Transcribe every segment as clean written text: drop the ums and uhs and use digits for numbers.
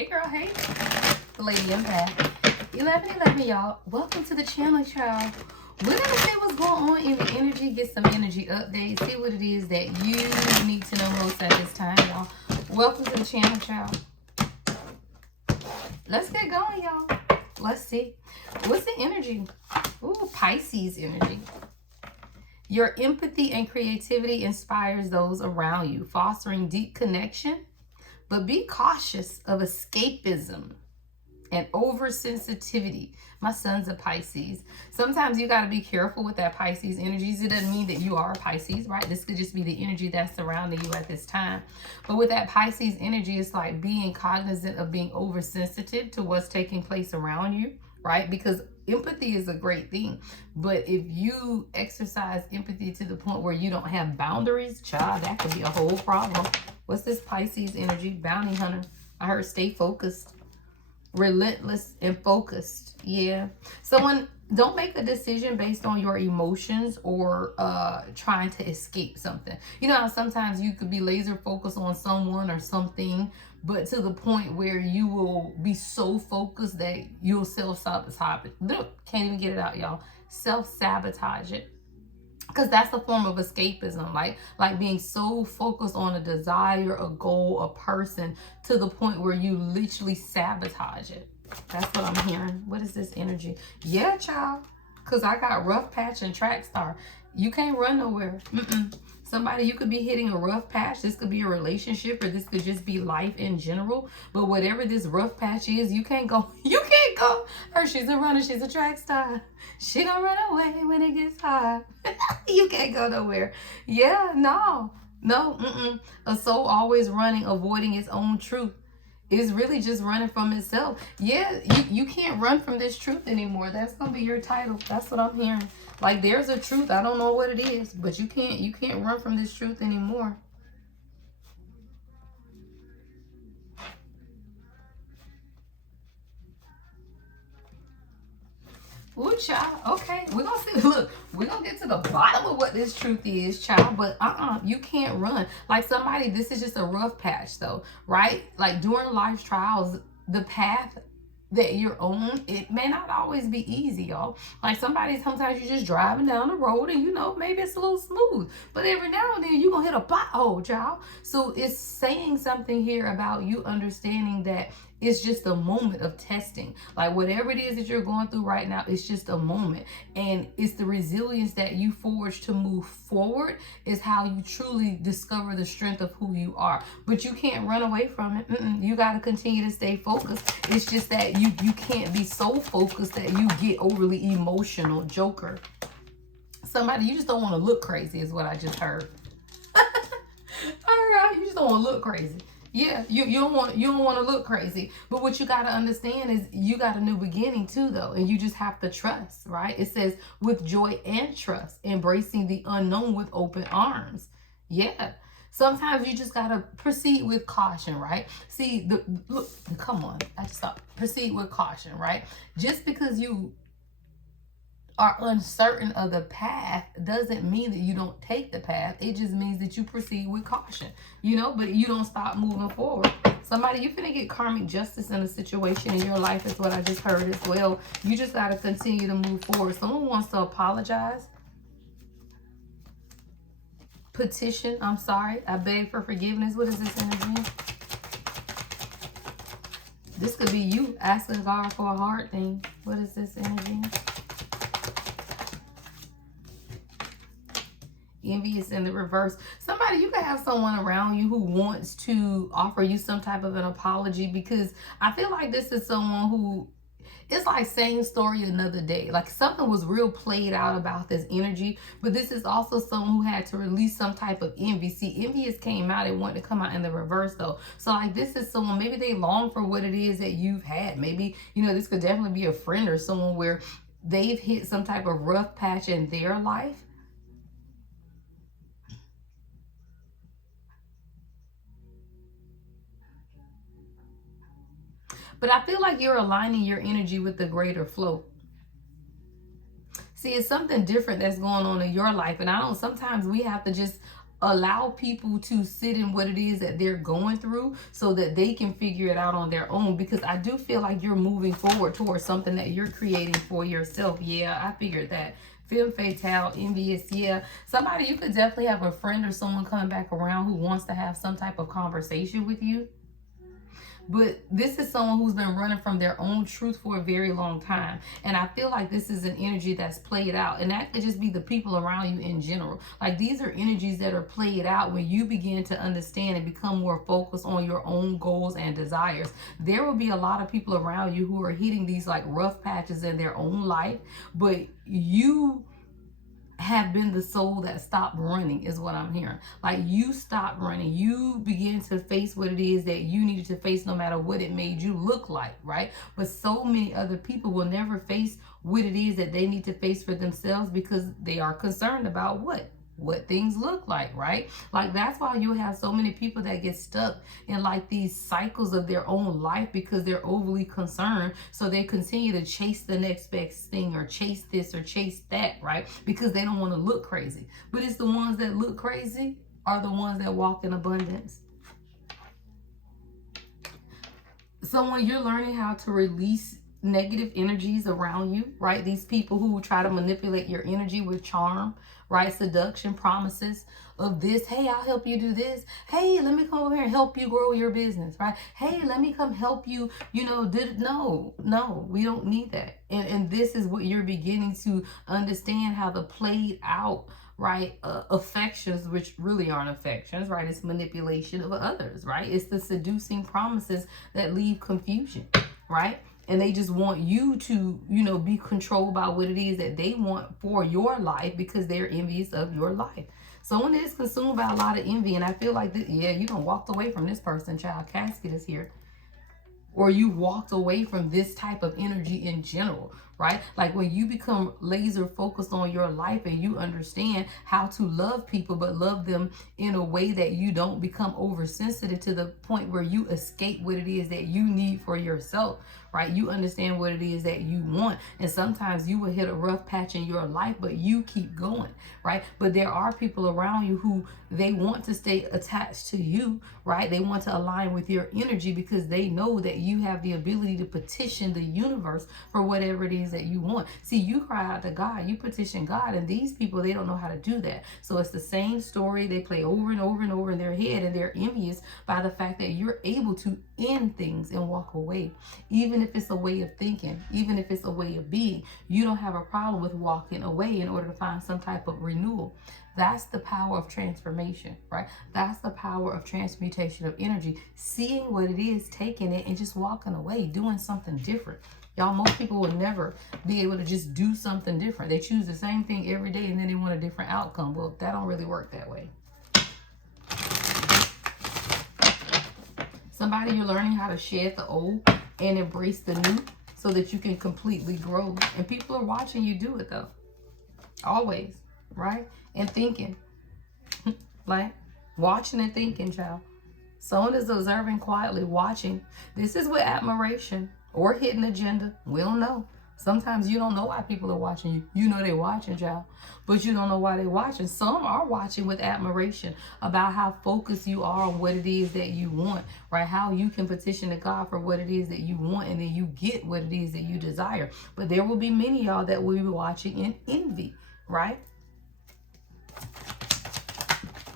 Hey girl, hey. The Lady Impact. 1111, y'all. Welcome to the channel, child. We're going to see what's going on in the energy, get some energy updates, see what it is that you need to know most at this time, y'all. Welcome to the channel, child. Let's get going, y'all. Let's see. What's the energy? Ooh, Pisces energy. Your empathy and creativity inspires those around you, fostering deep connection. But be cautious of escapism and oversensitivity. My son's a Pisces. Sometimes you got to be careful with that Pisces energies. It doesn't mean that you are a Pisces, right? This could just be the energy that's surrounding you at this time. But with that Pisces energy, it's like being cognizant of being oversensitive to what's taking place around you, right? Because empathy is a great thing. But if you exercise empathy to the point where you don't have boundaries, child, that could be a whole problem. What's this Pisces energy? Bounty hunter. I heard stay focused. Relentless and focused. Yeah. Someone, don't make a decision based on your emotions or trying to escape something. You know how sometimes you could be laser focused on someone or something, but to the point where you will be so focused that you'll self-sabotage it. Look, can't even get it out, y'all. Self-sabotage it. Because that's a form of escapism, like being so focused on a desire, a goal, a person, to the point where you literally sabotage it. That's what I'm hearing. What is this energy? Yeah, child. Because I got rough patch and track star. You can't run nowhere. Somebody, you could be hitting a rough patch. This could be a relationship, or this could just be life in general. But whatever this rough patch is, you can't go. You can't go. Her, she's a runner. She's a track star. She gonna run away when it gets hard. You can't go nowhere. Yeah, no. A soul always running, avoiding its own truth. It's really just running from itself. Yeah, you can't run from this truth anymore. That's gonna be your title. That's what I'm hearing. Like, there's a truth. I don't know what it is, but you can't run from this truth anymore. Ooh, child. Okay, we're gonna see. Look, we're gonna get to the bottom of what this truth is, child. But you can't run. Like, somebody, this is just a rough patch, though, right? Like, during life's trials, the path that you're on, it may not always be easy, y'all. Like, sometimes you're just driving down the road and, maybe it's a little smooth, but every now and then you're gonna hit a pothole, child. So it's saying something here about you understanding that it's just a moment of testing. Like, whatever it is that you're going through right now, it's just a moment. And it's the resilience that you forge to move forward is how you truly discover the strength of who you are. But you can't run away from it. You got to continue to stay focused. It's just that you can't be so focused that you get overly emotional. Joker. Somebody, you just don't want to look crazy is what I just heard. All right, you just don't want to look crazy. Yeah, you don't want to look crazy. But what you got to understand is you got a new beginning too, though. And you just have to trust, right? It says with joy and trust, embracing the unknown with open arms. Yeah. Sometimes you just got to proceed with caution, right? See, look, come on. I just thought, proceed with caution, right? Just because you are uncertain of the path doesn't mean that you don't take the path. It just means that you proceed with caution, but you don't stop moving forward. Somebody, you finna get karmic justice in a situation in your life is what I just heard as well. You just got to continue to move forward. Someone wants to apologize. Petition, I'm sorry. I beg for forgiveness. What is this energy? This could be you asking God for a hard thing. What is this energy? Envious in the reverse. Somebody, you can have someone around you who wants to offer you some type of an apology, because I feel like this is someone who, it's like same story another day. Like, something was real played out about this energy, but this is also someone who had to release some type of envy. See, envious came out and wanted to come out in the reverse, though. So, like, this is someone, maybe they long for what it is that you've had. Maybe, this could definitely be a friend or someone where they've hit some type of rough patch in their life. But I feel like you're aligning your energy with the greater flow. See, it's something different that's going on in your life. And sometimes we have to just allow people to sit in what it is that they're going through so that they can figure it out on their own, because I do feel like you're moving forward towards something that you're creating for yourself. Yeah, I figured that. Femme fatale, envious, yeah. Somebody, you could definitely have a friend or someone coming back around who wants to have some type of conversation with you. But this is someone who's been running from their own truth for a very long time. And I feel like this is an energy that's played out. And that could just be the people around you in general. Like, these are energies that are played out when you begin to understand and become more focused on your own goals and desires. There will be a lot of people around you who are hitting these like rough patches in their own life. But you have been the soul that stopped running, is what I'm hearing. Like, you stopped running. You begin to face what it is that you needed to face, no matter what it made you look like, right? But so many other people will never face what it is that they need to face for themselves, because they are concerned about what things look like, right? Like, that's why you have so many people that get stuck in like these cycles of their own life, because they're overly concerned. So they continue to chase the next best thing, or chase this or chase that, right? Because they don't want to look crazy. But it's the ones that look crazy are the ones that walk in abundance. So when you're learning how to release negative energies around you, right? These people who try to manipulate your energy with charm, right? Seduction, promises of this. Hey, I'll help you do this. Hey, let me come over here and help you grow your business, right? Hey, let me come help you, no, we don't need that. And this is what you're beginning to understand, how the played out, right? Affections, which really aren't affections, right? It's manipulation of others, right? It's the seducing promises that leave confusion, right? And they just want you to, be controlled by what it is that they want for your life, because they're envious of your life. Someone is consumed by a lot of envy. And I feel like, you done walked away from this person, child. Casket is here. Or you walked away from this type of energy in general, right? Like, when you become laser focused on your life and you understand how to love people, but love them in a way that you don't become oversensitive to the point where you escape what it is that you need for yourself, right? You understand what it is that you want. And sometimes you will hit a rough patch in your life, but you keep going, right? But there are people around you who they want to stay attached to you, right? They want to align with your energy, because they know that you have the ability to petition the universe for whatever it is that you want. See, you cry out to God, you petition God, and these people, they don't know how to do that. So it's the same story they play over and over and over in their head, and they're envious by the fact that you're able to end things and walk away. Even if it's a way of thinking, even if it's a way of being, you don't have a problem with walking away in order to find some type of renewal. That's the power of transformation, right? That's the power of transmutation of energy. Seeing what it is, taking it, and just walking away, doing something different. Y'all, most people will never be able to just do something different. They choose the same thing every day, and then they want a different outcome. Well, that don't really work that way. Somebody, you're learning how to shed the old and embrace the new so that you can completely grow. And people are watching you do it, though. Always, right? And thinking. Like, watching and thinking, child. Someone is observing quietly, watching. This is with admiration or hidden agenda. We don't know. Sometimes you don't know why people are watching you. You know they're watching, child, but you don't know why they're watching. Some are watching with admiration about how focused you are on what it is that you want, right? How you can petition to God for what it is that you want, and then you get what it is that you desire. But there will be many y'all that will be watching in envy, right?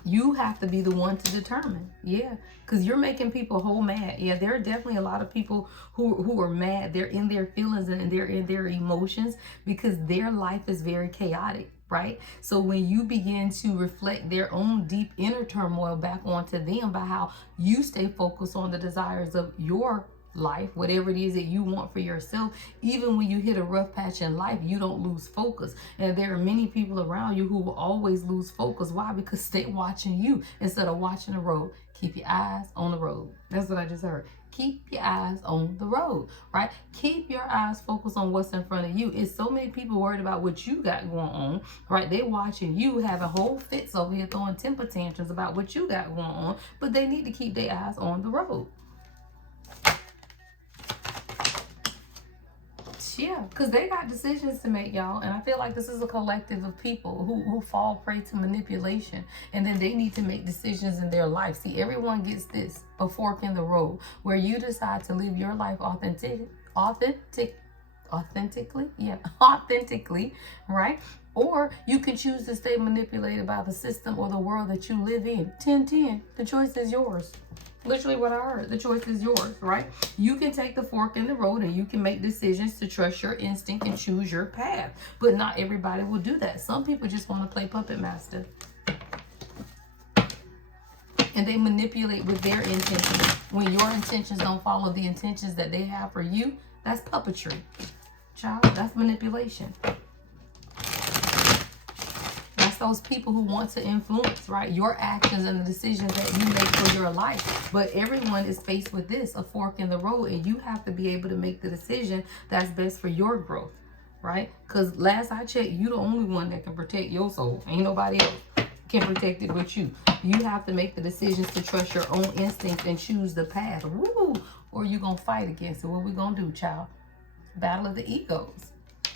You have to be the one to determine. Yeah, because you're making people whole mad. Yeah, there are definitely a lot of people who are mad. They're in their feelings and they're in their emotions because their life is very chaotic, right? So when you begin to reflect their own deep inner turmoil back onto them by how you stay focused on the desires of your life, whatever it is that you want for yourself, even when you hit a rough patch in life, you don't lose focus. And there are many people around you who will always lose focus. Why? Because they're watching you instead of watching the road. Keep your eyes on the road. That's what I just heard. Keep your eyes on the road, right? Keep your eyes focused on what's in front of you. It's so many people worried about what you got going on, right? They watching you having whole fits over here throwing temper tantrums about what you got going on, but they need to keep their eyes on the road. Yeah, because they got decisions to make, y'all. And I feel like this is a collective of people who fall prey to manipulation. And then they need to make decisions in their life. See, everyone gets this, a fork in the road, where you decide to live your life authentically, right? Or you can choose to stay manipulated by the system or the world that you live in. 10-10, the choice is yours. Literally what I heard. The choice is yours, right? You can take the fork in the road and you can make decisions to trust your instinct and choose your path. But not everybody will do that. Some people just want to play puppet master. And they manipulate with their intentions. When your intentions don't follow the intentions that they have for you, that's puppetry. Child, that's manipulation. That's those people who want to influence, right? Your actions and the decisions that you make for your life. But everyone is faced with this, a fork in the road, and you have to be able to make the decision that's best for your growth, right? Because last I checked, you the only one that can protect your soul. Ain't nobody else can protect it but you. You have to make the decisions to trust your own instinct and choose the path. Woo! Or you gonna fight against it. What we gonna do, child? Battle of the egos,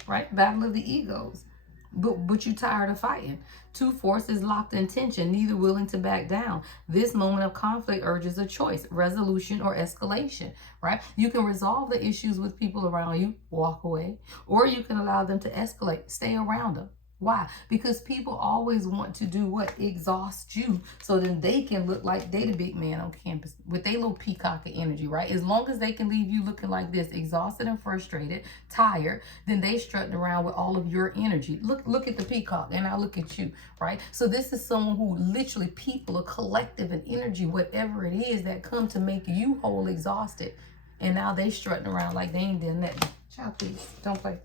right? Battle of the egos. But you tired of fighting. Two forces locked in tension, neither willing to back down. This moment of conflict urges a choice, resolution or escalation, right? You can resolve the issues with people around you, walk away, or you can allow them to escalate, stay around them. Why? Because people always want to do what? Exhaust you so then they can look like they the big man on campus with their little peacock of energy, right? As long as they can leave you looking like this, exhausted and frustrated, tired, then they strutting around with all of your energy. Look at the peacock and I look at you, right? So this is someone who literally people, a collective and energy, whatever it is that come to make you whole exhausted. And now they strutting around like they ain't done nothing. Child, please, don't play.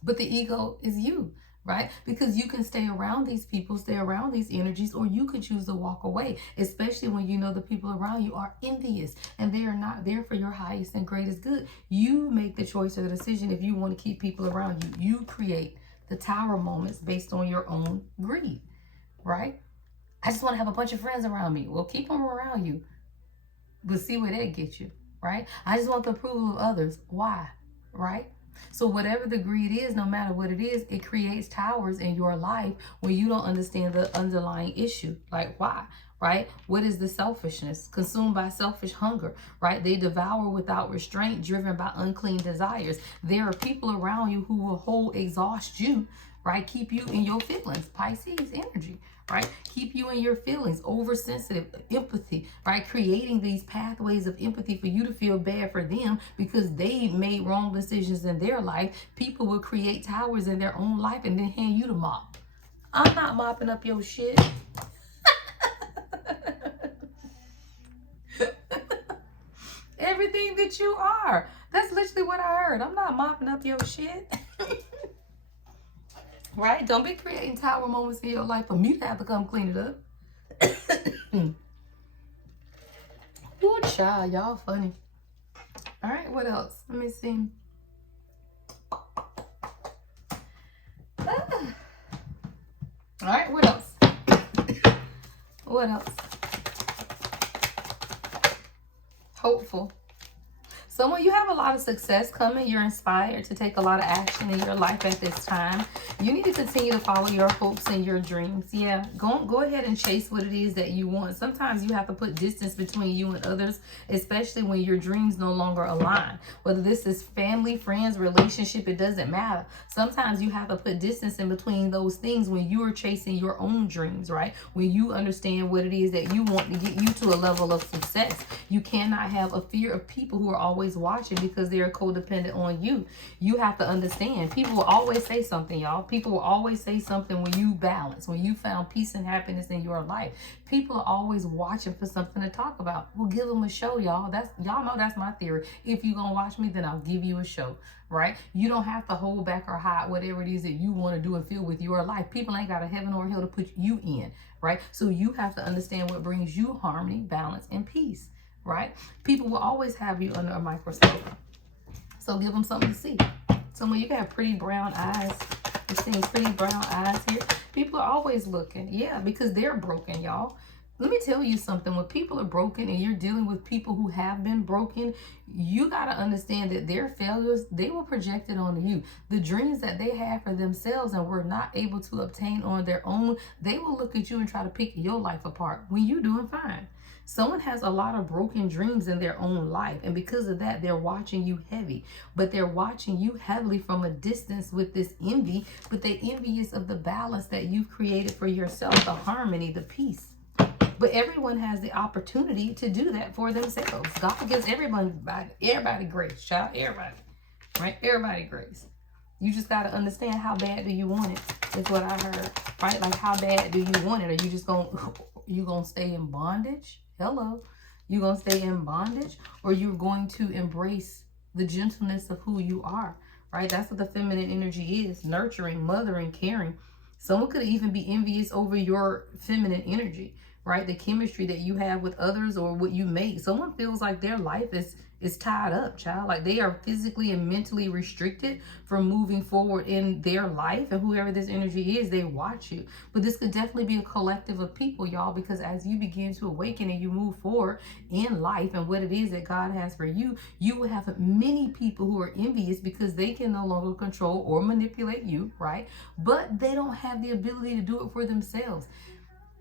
But the ego is you, right? Because you can stay around these people, stay around these energies, or you could choose to walk away, especially when you know the people around you are envious and they are not there for your highest and greatest good. You make the choice or the decision if you want to keep people around you. You create the tower moments based on your own greed, right? I just want to have a bunch of friends around me. Well, keep them around you, but see where that gets you, right? I just want the approval of others. Why, right? So whatever the greed is, no matter what it is, it creates towers in your life when you don't understand the underlying issue. Like why, right? What is the selfishness? Consumed by selfish hunger, right? They devour without restraint, driven by unclean desires. There are people around you who will exhaust you, right? Keep you in your feelings. Pisces energy, right? Keep you in your feelings, oversensitive, empathy, right? Creating these pathways of empathy for you to feel bad for them because they made wrong decisions in their life. People will create towers in their own life and then hand you the mop. I'm not mopping up your shit. Everything that you are. That's literally what I heard. I'm not mopping up your shit. Right? Don't be creating tower moments in your life for me to have to come clean it up. Ooh, child, y'all funny. All right, what else? Let me see. All right, what else? What else? Hopeful. So when you have a lot of success coming, you're inspired to take a lot of action in your life at this time. You need to continue to follow your hopes and your dreams. Yeah, go ahead and chase what it is that you want. Sometimes you have to put distance between you and others, especially when your dreams no longer align. Whether this is family, friends, relationship, it doesn't matter. Sometimes you have to put distance in between those things when you are chasing your own dreams, right? When you understand what it is that you want to get you to a level of success. You cannot have a fear of people who are always watching because they're codependent on you. You have to understand. People will always say something, y'all. People will always say something when you balance, when you found peace and happiness in your life. People are always watching for something to talk about. Well, give them a show, y'all. Y'all know that's my theory. If you're gonna watch me, then I'll give you a show, right? You don't have to hold back or hide whatever it is that you want to do and feel with your life. People ain't got a heaven or a hell to put you in, right? So you have to understand what brings you harmony, balance, and peace. Right? People will always have you under a microscope. So give them something to see. So when you got pretty brown eyes, you're seeing pretty brown eyes here. People are always looking. Yeah, because they're broken, y'all. let me tell you something. When people are broken and you're dealing with people who have been broken, you got to understand that their failures, they were projected onto you. The dreams that they had for themselves and were not able to obtain on their own, they will look at you and try to pick your life apart when you're doing fine. Someone has a lot of broken dreams in their own life, and because of that, they're watching you heavy. But they're watching you heavily from a distance with this envy, but they're envious of the balance that you've created for yourself, the harmony, the peace. But everyone has the opportunity to do that for themselves. God gives everybody grace, child. Everybody, right? Everybody grace. You just got to understand, how bad do you want it? That's what I heard, right? Like, how bad do you want it? Are you just going to stay in bondage? Hello. You going to stay in bondage? Or you're going to embrace the gentleness of who you are, right? That's what the feminine energy is. Nurturing, mothering, caring. Someone could even be envious over your feminine energy, right? The chemistry that you have with others or what you make. Someone feels like their life is tied up, child. Like they are physically and mentally restricted from moving forward in their life. And whoever this energy is, they watch you. But this could definitely be a collective of people, y'all, because as you begin to awaken and you move forward in life and what it is that God has for you, you will have many people who are envious because they can no longer control or manipulate you, right? But they don't have the ability to do it for themselves.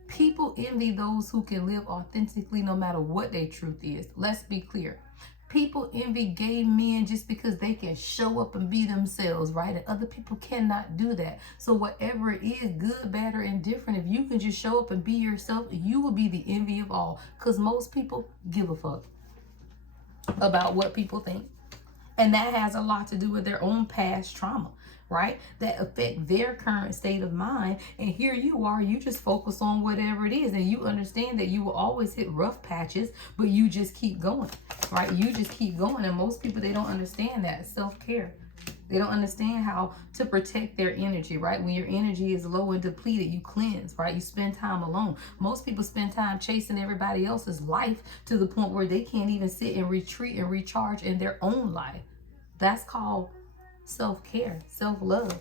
People envy those who can live authentically no matter what their truth is. Let's be clear. People envy gay men just because they can show up and be themselves, right? And other people cannot do that. So whatever it is, good, bad, or indifferent, if you can just show up and be yourself, you will be the envy of all. Because most people give a fuck about what people think. And that has a lot to do with their own past trauma, right? That affect their current state of mind. And here you are, you just focus on whatever it is. And you understand that you will always hit rough patches, but you just keep going, right? You just keep going. And most people, they don't understand that self-care. They don't understand how to protect their energy, right? When your energy is low and depleted, you cleanse, right? You spend time alone. Most people spend time chasing everybody else's life to the point where they can't even sit and retreat and recharge in their own life. That's called self-care, self-love.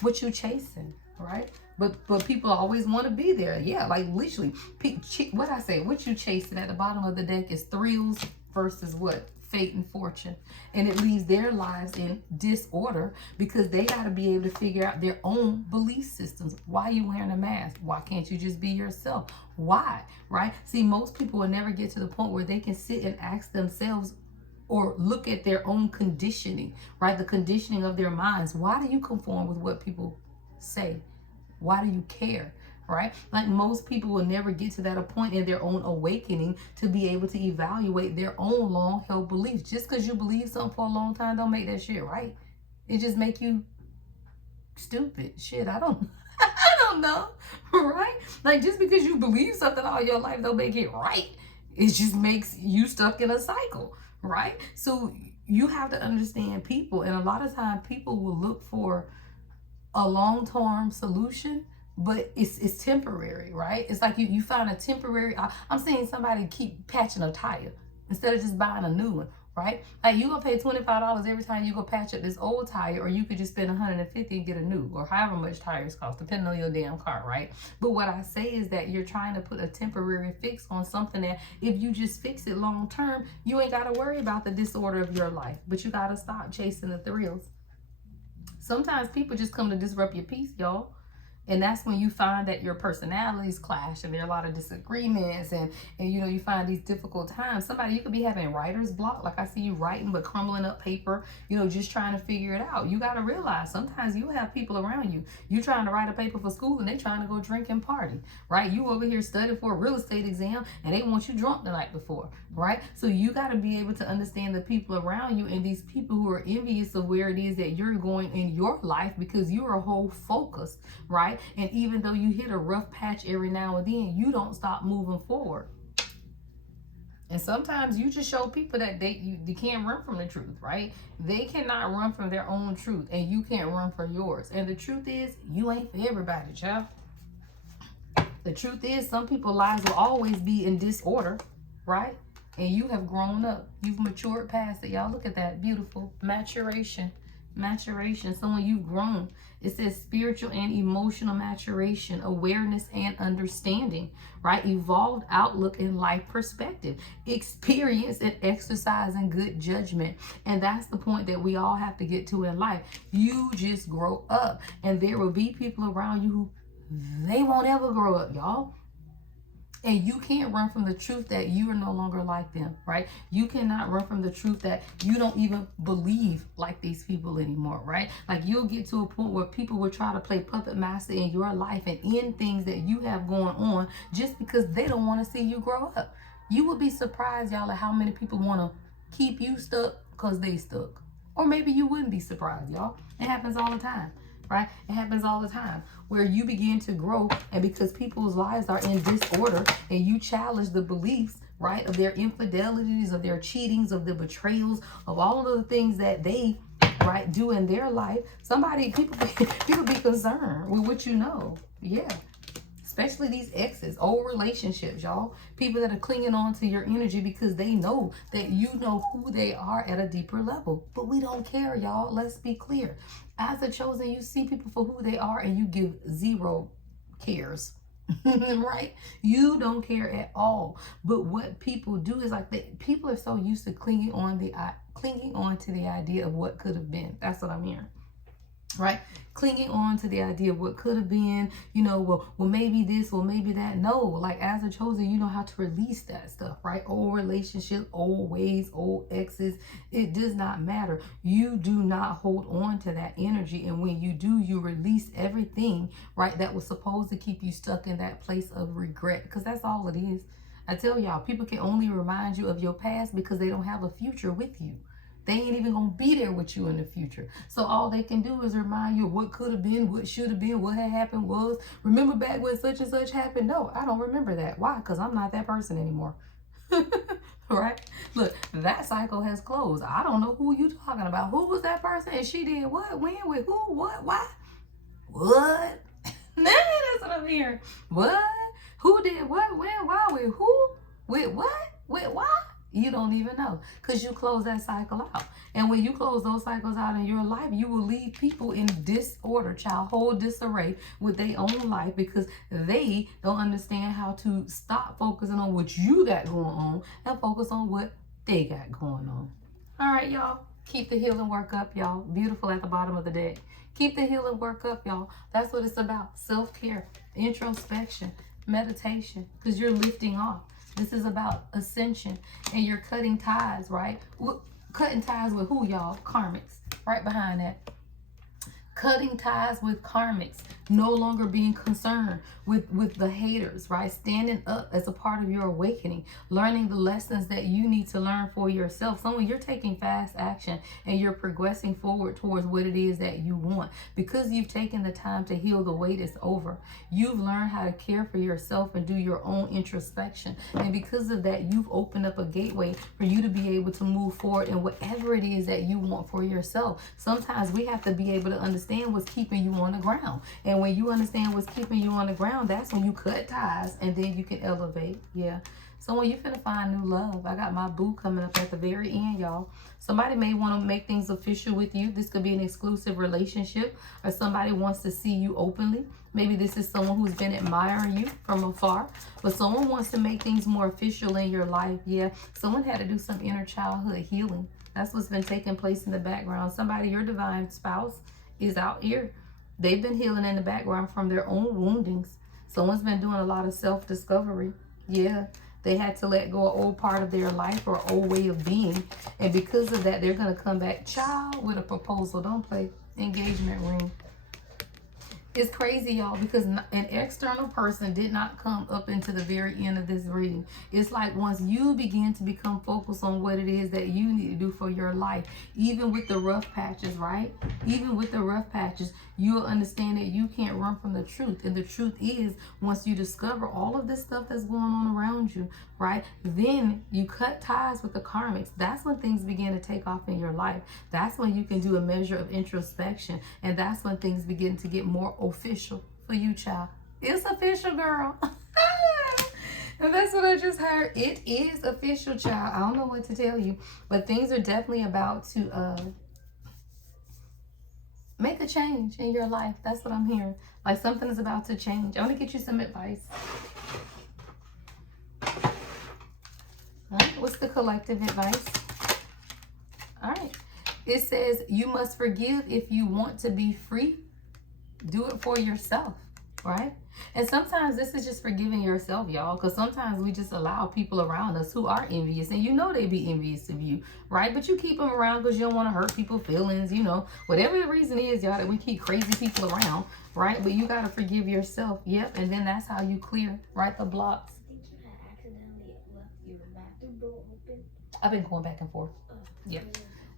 What you chasing, right? But people always want to be there. Yeah, like literally. What I say, what you chasing at the bottom of the deck is thrills versus what? Fate and fortune. And it leaves their lives in disorder because they got to be able to figure out their own belief systems. Why are you wearing a mask? Why can't you just be yourself? Why, right? See, most people will never get to the point where they can sit and ask themselves or look at their own conditioning, right? The conditioning of their minds. Why do you conform with what people say? Why do you care? Right? Like most people will never get to that point in their own awakening to be able to evaluate their own long-held beliefs. Just because you believe something for a long time don't make that shit right. It just make you stupid. Shit, I don't know. Right? Like just because you believe something all your life don't make it right. It just makes you stuck in a cycle. Right? So you have to understand people, and a lot of times people will look for a long-term solution, but it's temporary, right? It's like you find a temporary. I'm seeing somebody keep patching a tire instead of just buying a new one, right? Like you gonna pay $25 every time you go patch up this old tire, or you could just spend $150 and get a new, or however much tires cost, depending on your damn car, right? But what I say is that you're trying to put a temporary fix on something that if you just fix it long term, you ain't gotta worry about the disorder of your life. But you gotta stop chasing the thrills. Sometimes people just come to disrupt your peace, y'all. And that's when you find that your personalities clash and there are a lot of disagreements and you know, you find these difficult times. You could be having writer's block, like I see you writing but crumbling up paper, you know, just trying to figure it out. You got to realize sometimes you have people around you. You trying to write a paper for school and they trying to go drink and party, right? You over here studying for a real estate exam and they want you drunk the night before, right? So you got to be able to understand the people around you and these people who are envious of where it is that you're going in your life because you're a whole focused, right? And even though you hit a rough patch every now and then, you don't stop moving forward. And sometimes you just show people that they can't run from the truth, right? They cannot run from their own truth, and you can't run for yours. And the truth is, you ain't for everybody, child. The truth is, some people's lives will always be in disorder, right? And you have grown up. You've matured past it. Y'all look at that beautiful maturation. Maturation. So when you've grown, it says spiritual and emotional maturation, awareness and understanding, right? Evolved outlook and life perspective, experience and exercise and good judgment. And that's the point that we all have to get to in life. You just grow up, and there will be people around you who they won't ever grow up, y'all. And you can't run from the truth that you are no longer like them, right? You cannot run from the truth that you don't even believe like these people anymore, right? Like you'll get to a point where people will try to play puppet master in your life and in things that you have going on just because they don't want to see you grow up. You would be surprised, y'all, at how many people want to keep you stuck because they stuck. Or maybe you wouldn't be surprised, y'all. It happens all the time. Right? It happens all the time where you begin to grow, and because people's lives are in disorder and you challenge the beliefs, right, of their infidelities, of their cheatings, of the betrayals, of all of the things that they, right, do in their life, people be concerned with what you know. Yeah. Especially these exes, old relationships, y'all. People that are clinging on to your energy because they know that you know who they are at a deeper level. But we don't care, y'all. Let's be clear. As a chosen, you see people for who they are and you give zero cares. Right? You don't care at all. But what people do is people are so used to clinging on to the idea of what could have been. That's what I'm hearing. Right? Clinging on to the idea of what could have been, well, maybe this, well, maybe that. No, like as a chosen, you know how to release that stuff, right? Old relationships, old ways, old exes. It does not matter. You do not hold on to that energy. And when you do, you release everything, right, that was supposed to keep you stuck in that place of regret, because that's all it is. I tell y'all, people can only remind you of your past because they don't have a future with you. They ain't even going to be there with you in the future. So all they can do is remind you of what could have been, what should have been, what had happened was. Remember back when such and such happened? No, I don't remember that. Why? Because I'm not that person anymore. Right? Look, that cycle has closed. I don't know who you talking about. Who was that person? And she did what? When? With who? What? Why? What? That's what I'm hearing. What? Who did what? When? Why? With who? With what? With why? You don't even know, because you close that cycle out. And when you close those cycles out in your life, you will leave people in disorder, whole disarray with their own life, because they don't understand how to stop focusing on what you got going on and focus on what they got going on. All right, y'all. Keep the healing work up, y'all. Beautiful at the bottom of the deck. Keep the healing work up, y'all. That's what it's about. Self-care, introspection, meditation, because you're lifting off. This is about ascension, and you're cutting ties, right? Cutting ties with who, y'all? Karmics. Right behind that. Cutting ties with karmics. No longer being concerned with the haters, right? Standing up as a part of your awakening. Learning the lessons that you need to learn for yourself. So when you're taking fast action and you're progressing forward towards what it is that you want, because you've taken the time to heal, the wait is over. You've learned how to care for yourself and do your own introspection. And because of that, you've opened up a gateway for you to be able to move forward in whatever it is that you want for yourself. Sometimes we have to be able to understand what's keeping you on the ground. And when you understand what's keeping you on the ground, that's when you cut ties and then you can elevate. Yeah. So when you finna find new love, I got my boo coming up at the very end, y'all. Somebody may want to make things official with you. This could be an exclusive relationship, or somebody wants to see you openly. Maybe this is someone who's been admiring you from afar, but someone wants to make things more official in your life. Yeah. Someone had to do some inner childhood healing. That's what's been taking place in the background. Somebody, your divine spouse, is out here. They've been healing in the background from their own woundings. Someone's been doing a lot of self-discovery. Yeah. They had to let go of old part of their life or old way of being. And because of that, they're going to come back, child, with a proposal. Don't play. Engagement ring. It's crazy, y'all, because an external person did not come up into the very end of this reading. It's like once you begin to become focused on what it is that you need to do for your life, even with the rough patches, right? Even with the rough patches, you'll understand that you can't run from the truth. And the truth is, once you discover all of this stuff that's going on around you, right, then you cut ties with the karmics. That's when things begin to take off in your life. That's when you can do a measure of introspection. And that's when things begin to get more official for you, child. It's official, girl. And that's what I just heard. It is official, child. I don't know what to tell you, but things are definitely about to Make a change in your life. That's what I'm hearing. Like something is about to change. I want to get you some advice. All right, what's the collective advice? All right. It says you must forgive if you want to be free. Do it for yourself, right? And sometimes this is just forgiving yourself, y'all, because sometimes we just allow people around us who are envious, and you know they be envious of you, right? But you keep them around because you don't want to hurt people's feelings, you know, whatever the reason is, y'all, that we keep crazy people around, right? But you got to forgive yourself. Yep. And then that's how you clear, right, the blocks. I think you had accidentally left your bathroom door open. I've been going back and forth. Oh, Yeah.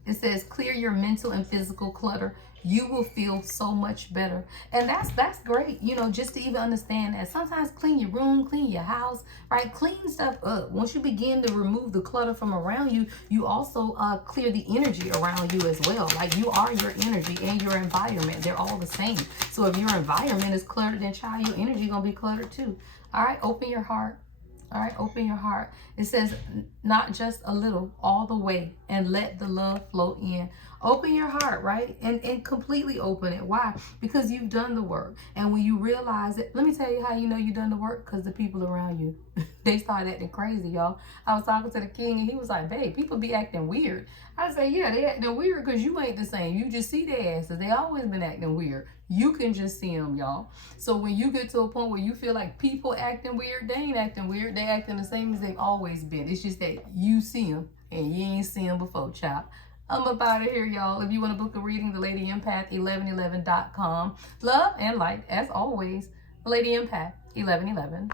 It says clear your mental and physical clutter. You will feel so much better. And that's great, you know, just to even understand that sometimes clean your room, clean your house, right? Clean stuff up. Once you begin to remove the clutter from around you, you also clear the energy around you as well. Like you are your energy and your environment. They're all the same. So if your environment is cluttered, then child, your energy gonna be cluttered too. All right, open your heart. All right, open your heart. It says not just a little, all the way, and let the love flow in. Open your heart, right? And completely open it. Why? Because you've done the work. And when you realize it, let me tell you how you know you've done the work, because the people around you, they started acting crazy, y'all. I was talking to the king and he was like, babe, people be acting weird. I say, yeah, they acting weird because you ain't the same. You just see their asses. They always been acting weird. You can just see them, y'all. So when you get to a point where you feel like people acting weird, they ain't acting weird. They acting the same as they've always been. It's just that you see them and you ain't seen them before, child. I'm up out of here, y'all. If you want to book a reading, the Lady Empath 1111.com. Love and light, as always, Lady Empath 1111.